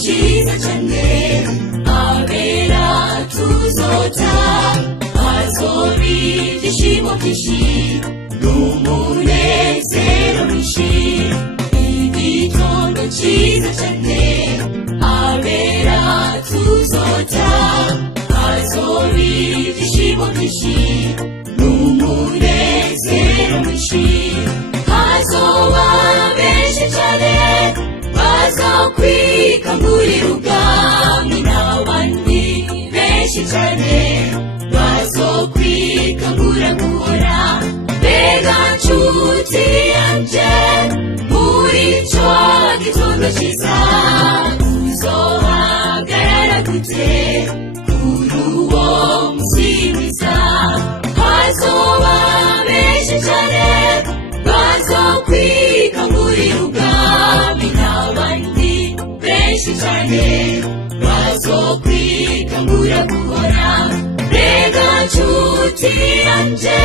ciza cyane abera tuzota azobi ibyishimo byinshi n'umunezero mwinshi igitondo ciza cyane abera tuzota azobi ibyishimo byinshi n'umunezero mwinshi hazoba benshi cyane bazokwikangurira ubwami n'abandi benshi cyane bazokwikangura guhora mbega nshuti yanje muri ico gitondo ciza uzohagarara gute kuri uwo musi mwiza hazoba benshi cyane bazokwikangurira ubwami n'abandi benshi cyane bazokwikangura guhora mbega nshuti yanje